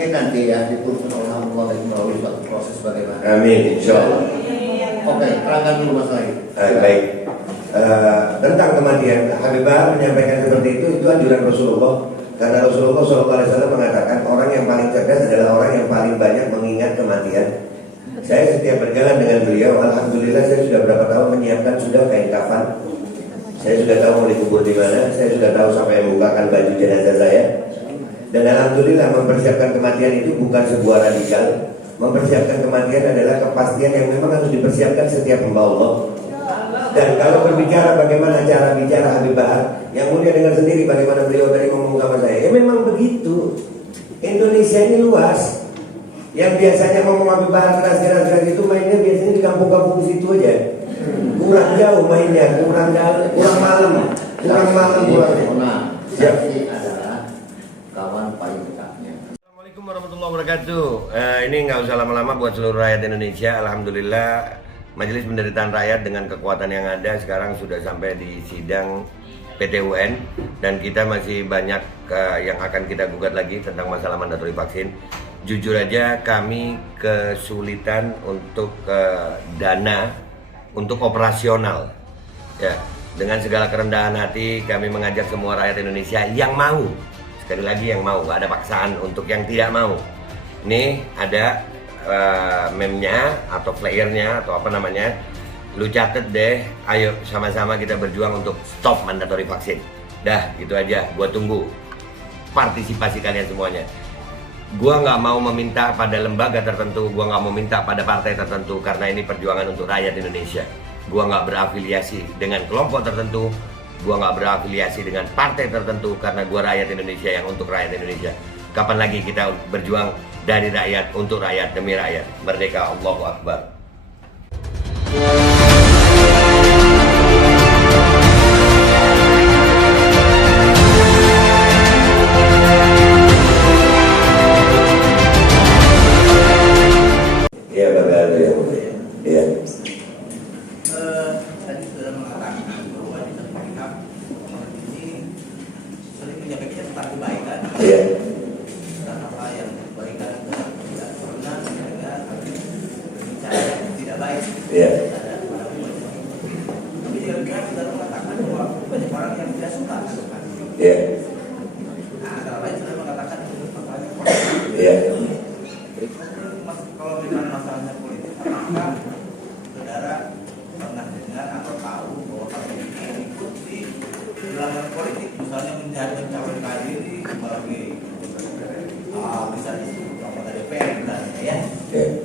mungkin nanti ya dituntun oleh Allah melalui suatu proses bagaimana. Amin, insya Allah. Oke, terangkan dulu Mas Rai. Baik. Tentang kematian, Habib Bahar menyampaikan seperti itu anjuran Rasulullah. Karena Rasulullah SAW mengatakan orang yang paling cerdas adalah orang yang paling banyak mengingat kematian. Saya setiap berjalan dengan beliau, alhamdulillah saya sudah berapa tahun menyiapkan sudah kain kafan. Saya sudah tahu mau dikubur di mana, saya sudah tahu siapa yang membukakan baju jenazah saya. Dan alhamdulillah mempersiapkan kematian itu bukan sebuah radikal. Mempersiapkan kematian adalah kepastian yang memang harus dipersiapkan setiap hamba Allah. Dan kalau berbicara bagaimana cara bicara Habib Bahar, yang mulia dengar sendiri bagaimana beliau tadi ngomong sama saya. Ya memang begitu. Indonesia ini luas. Yang biasanya ngomong Habib Bahar keras itu mainnya biasanya di kampung-kampung situ aja. Kurang jauh mainnya, kurang malam. Saksi adalah kawan paling dekatnya. Assalamualaikum warahmatullahi wabarakatuh. Ini nggak usah lama-lama buat seluruh rakyat Indonesia. Alhamdulillah Majelis Penderitaan Rakyat dengan kekuatan yang ada sekarang sudah sampai di sidang PT UN dan kita masih banyak yang akan kita gugat lagi tentang masalah mandatori vaksin. Jujur aja kami kesulitan untuk dana untuk operasional. Ya, dengan segala kerendahan hati kami mengajak semua rakyat Indonesia yang mau, sekali lagi yang mau, gak ada paksaan untuk yang tidak mau. Nih ada meme-nya atau flyernya atau apa namanya, lu catet deh, ayo sama-sama kita berjuang untuk stop mandatori vaksin. Dah gitu aja, gua tunggu partisipasi kalian semuanya. Gua nggak mau meminta pada lembaga tertentu, gua nggak mau minta pada partai tertentu karena ini perjuangan untuk rakyat Indonesia. Gua nggak berafiliasi dengan kelompok tertentu, gua nggak berafiliasi dengan partai tertentu karena gua rakyat Indonesia yang untuk rakyat Indonesia. Kapan lagi kita berjuang dari rakyat untuk rakyat demi rakyat? Merdeka, Allahu Akbar. Iya, Bapak ya. Iya. Tadi sudah mengatakan bahwa di tengah ini sering menyampaikan tentang kebaikan. Iya. Dan apa yang kebaikan tidak pernah berbicara yang tidak baik. Iya. Tapi dia sudah mengatakan bahwa banyak orang yang tidak suka. Iya. Nah, antara lain sudah mengatakan masalahnya Iya. kalau memang masalahnya politik, apakah saudara pernah dengar atau tahu bahwa partai ini ikut di gelanggang politik, misalnya mencalonkan diri sebagai bisa disebut anggota DPR misalnya ya,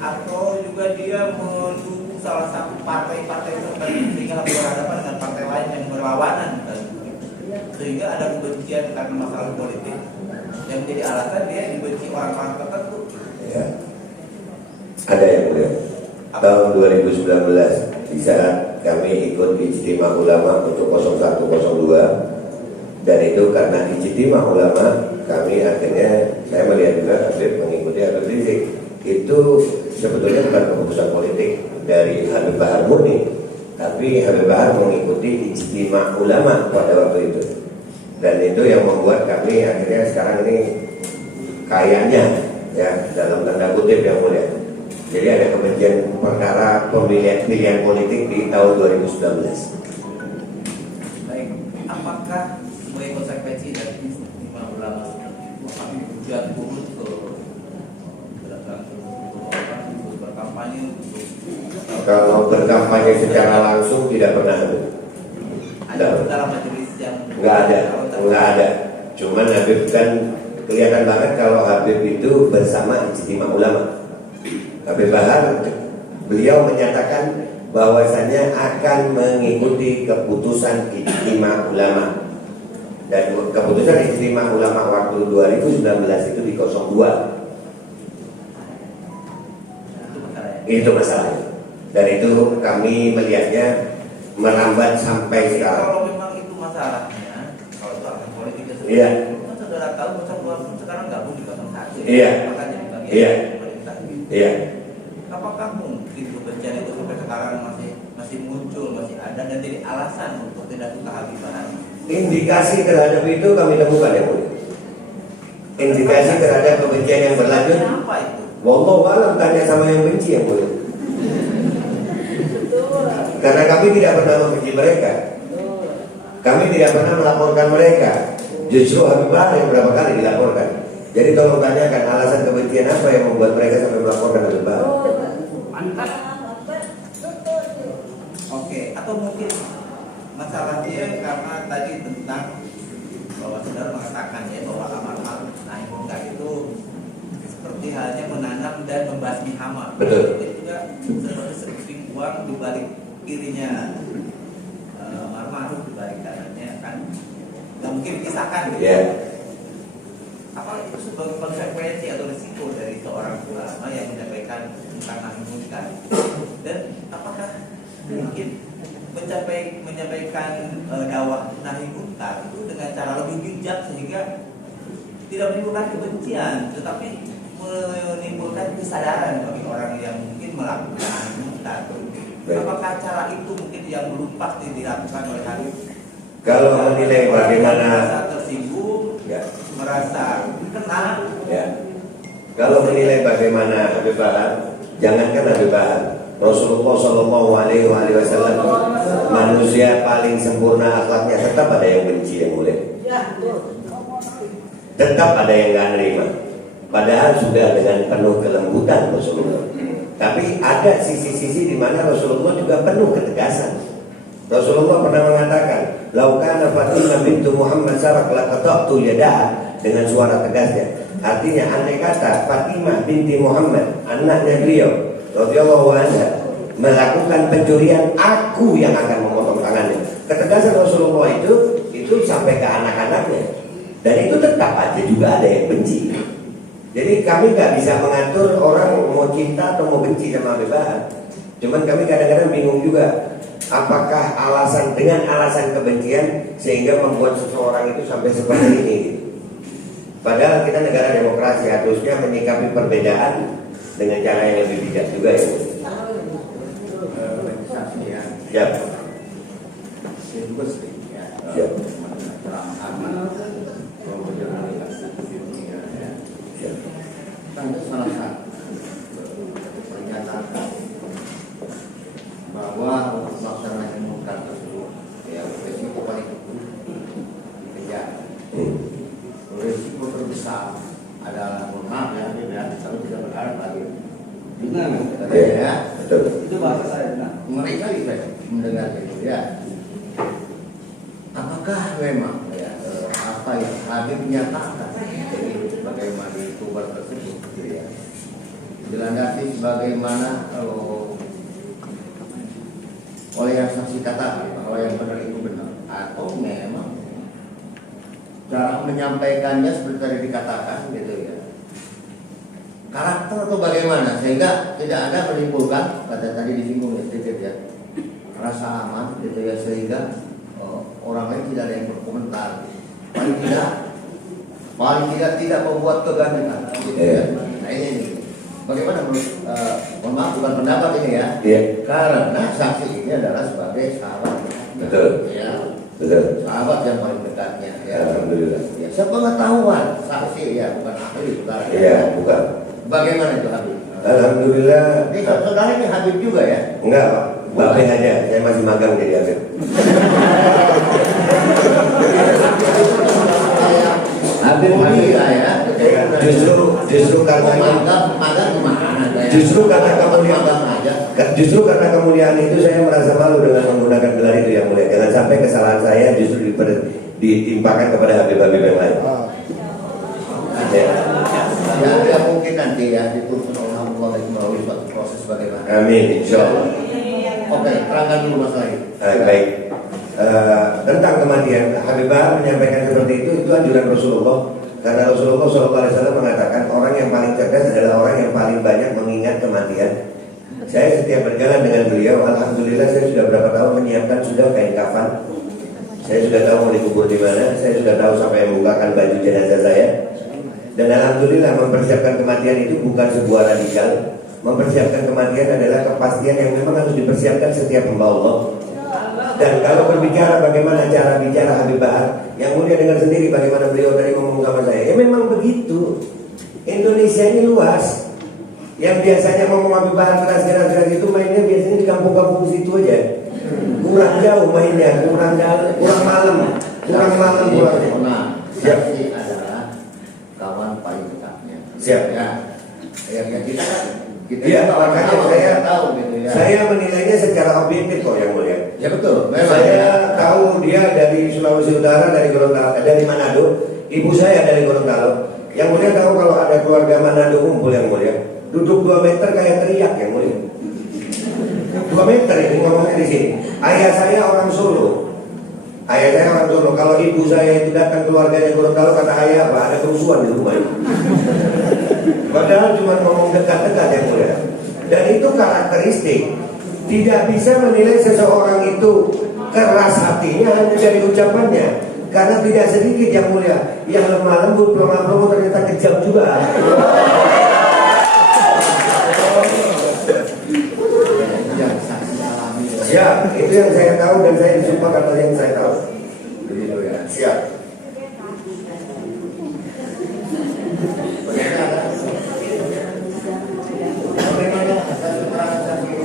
atau juga dia mendukung salah satu partai-partai tertentu sehingga berhadapan dengan partai lain yang berlawanan sehingga ada kebencian karena masalah politik yang menjadi alasan dia dibenci orang-orang tertentu. Ya. Ada yang mulia. Tahun 2019 di saat kami ikut Ijtima Ulama untuk 0102 dan itu karena Ijtima Ulama kami akhirnya saya melihat juga Habib mengikuti Habib Rizik. Itu sebetulnya bukan keputusan politik dari Habib Bahar murni, tapi Habib Bahar mengikuti Ijtima Ulama pada waktu itu. Dan itu yang membuat kami akhirnya sekarang ini kayaknya ya dalam tanda kutip yang mulia. Jadi ada kebencian perkara pilihan politik di tahun 2019. Baik, apakah sebagai konsekuensi dari Ijtima Ulama kami hujan turun ke belakang berkampanye untuk Kalau berkampanye secara langsung tidak pernah ada. dalam majelis yang Nggak ada. Cuman Habib kan kelihatan banget kalau Habib itu bersama Ijtima Ulama. Habib Bahar beliau menyatakan bahwasannya akan mengikuti keputusan Ijtima Ulama. Dan keputusan Ijtima Ulama waktu 2019 itu di 02. Itu masalahnya. Dan itu kami melihatnya merambat sampai sekarang. Kalau memang itu masalahnya, kalau itu akan politik itu Iya. kan saudara tahu bahwa sekarang gabung di 01. Iya. Makanya di bagian Iya. pemerintah. Iya. Apakah mungkin kebencian itu sampai sekarang masih muncul, masih ada dan jadi alasan untuk tidak suka Habib Bahar? Indikasi terhadap itu kami temukan ya mulia. indikasi terhadap kebencian yang berlanjut. Apa itu? Wallahu alam, tanya sama yang benci yang boleh. Karena kami tidak pernah membenci mereka. Kami tidak pernah melaporkan mereka. Justru Habib Bahar yang berapa kali dilaporkan. Jadi tolong tanyakan alasan kebencian apa yang membuat mereka sampai melaporkan Habib Bahar. Oke, atau mungkin masalahnya karena tadi tentang bahwa saudara mengatakan ya bahwa amal nahi munkar itu seperti halnya menanam dan membasmi hama. Betul. Itu juga seperti serping uang di balik kirinya marmaruf di balik kanannya kan nggak mungkin dipisahkan gitu. Ya. Apa itu sebagai konsekuensi atau risiko dari seorang ulama yang menyampaikan tentang nahi munkar, dan apakah mungkin menyampaikan dakwah nahi munkar itu dengan cara lebih bijak sehingga tidak menimbulkan kebencian tetapi menimbulkan kesadaran bagi orang yang mungkin melakukan nahi munkar. Apakah cara itu mungkin yang belum pasti dilakukan oleh Habib? Kalau menilai bagaimana merasa tersinggung, ya. merasa kena, Ya. Kalau menilai bagaimana Habib Bahar, jangankan Habib Bahar, Rasulullah Shallallahu Alaihi Wasallam, manusia paling sempurna akhlaknya, tetap ada yang benci yang boleh. Tetap ada yang nggak nerima. Padahal sudah dengan penuh kelembutan Rasulullah. Tapi ada sisi-sisi di mana Rasulullah juga penuh ketegasan. Rasulullah pernah mengatakan, "Laukana Fatimah bintu Muhammad sarak laqata'tu yadaha," dengan suara tegasnya. Artinya andai kata Fatimah binti Muhammad, anaknya beliau radhiyallahu anha, melakukan pencurian, aku yang akan memotong tangannya. Ketegasan Rasulullah itu sampai ke anak-anaknya. Dan itu tetap aja juga ada yang benci. Jadi kami nggak bisa mengatur orang mau cinta atau mau benci sama Habib Bahar. Cuman kami kadang-kadang bingung juga, apakah dengan alasan kebencian sehingga membuat seseorang itu sampai seperti ini gitu. Padahal kita negara demokrasi, harusnya menyikapi perbedaan dengan cara yang lebih bijak juga ya. Ya. Saya juga sering ya. Ya. Ada salah satu pernyataan bahwa melaksanakan munkar tersebut ya resiko paling buruk di penjara. Resiko terbesar adalah mohon maaf ya, kalau tidak berharap lagi. Benar, ya. Betul. Itu bahasa saya benar. Mereka bisa mendengar itu ya. Apakah memang ya apa yang Habib menyatakan bagaimana di Tubar tersebut gitu ya, dilandasi sebagaimana oleh yang saksi katakan bahwa yang benar itu benar, atau memang cara menyampaikannya seperti tadi dikatakan gitu ya, karakter atau bagaimana sehingga tidak ada menimbulkan kata tadi disinggung ya sedikit ya, rasa aman gitu ya, sehingga orang lain tidak ada yang berkomentar, paling tidak membuat kegaduhan gitu ya. Nah ini bagaimana menurut mohon maaf bukan pendapat ini ya, karena saksi ini adalah sebagai sahabat. Betul. Ya. Betul. Sahabat yang paling dekatnya ya. Alhamdulillah. Ya, sepengetahuan saksi ya, bukan ahli bukan. Iya, bukan. Bagaimana itu Habib? Alhamdulillah. Ini saudara ini Habib juga ya? Enggak, Pak. Bapak aja. Saya masih magang jadi Habib. Habib mulia ya. Justru karena magang gimana? justru karena kemuliaan itu saya merasa malu dengan menggunakan gelar itu yang mulia. Jangan sampai kesalahan saya justru ditimpakan kepada Habib-habib yang lain. Ya mungkin nanti ya dituntut oleh Allah melalui suatu proses bagaimana. Amin, insyaallah. Oke, terangkan dulu masalah ini. Baik. Tentang kematian, Habib Bahar menyampaikan seperti itu anjuran Rasulullah. Karena Rasulullah SAW mengatakan orang yang paling cerdas adalah orang yang paling banyak mengingat kematian. Saya setiap berjalan dengan beliau, alhamdulillah saya sudah berapa tahun menyiapkan sudah kain kafan. Saya sudah tahu mau dikubur di mana. Saya sudah tahu siapa yang membukakan baju jenazah saya. Dan alhamdulillah mempersiapkan kematian itu bukan sebuah radikal. Mempersiapkan kematian adalah kepastian yang memang harus dipersiapkan setiap hamba Allah. Dan kalau berbicara bagaimana cara bicara Habib Bahar, yang mulia dengar sendiri bagaimana beliau tadi ngomong sama saya. Ya memang begitu. Indonesia ini luas. Yang biasanya ngomong Habib Bahar keras itu mainnya biasanya di kampung-kampung situ aja. Kurang jauh mainnya, kurang malam pulangnya. Nah, saksi adalah kawan paling dekatnya. Siap. Ya. Ya kita Iya, makanya saya tahu gitu ya. Saya menilainya secara objektif kok yang mulia. Ya betul. Memang. Saya tahu dia dari Sulawesi Utara, dari Gorontalo, dari Manado. Ibu saya dari Gorontalo. Yang mulia tahu kalau ada keluarga Manado kumpul yang mulia, duduk 2 meter kayak teriak yang mulia. 2 meter ini ngomongnya di sini. Ayah saya orang Solo. Kalau ibu saya itu datang keluarganya Gorontalo, kata ayah apa? Ada kerusuhan di rumah ini. Padahal cuma ngomong dekat-dekat yang mulia. Dan itu karakteristik. Tidak bisa menilai seseorang itu keras hatinya hanya dari ucapannya. Karena tidak sedikit yang mulia yang lemah lembut, pelongo-pelongo ternyata kejam juga. Yang saksi alami. Siap, itu yang saya tahu dan saya disumpah karena yang saya tahu. Begitu ya. Siap. Bagaimana atas keterangan saksi ini?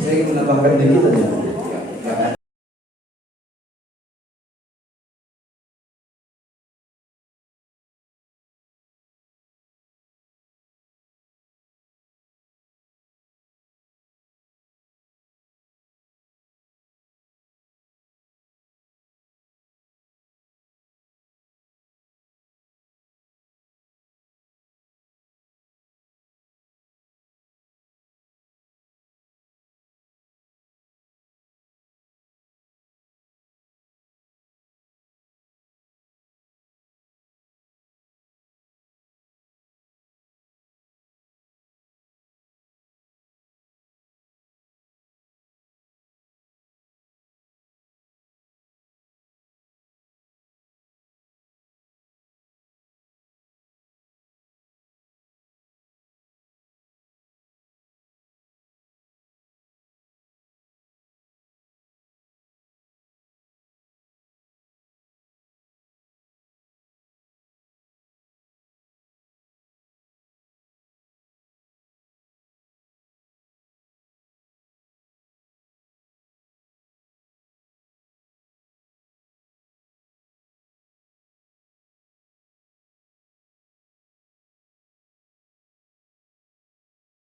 Saya ingin menambahkan dikit aja.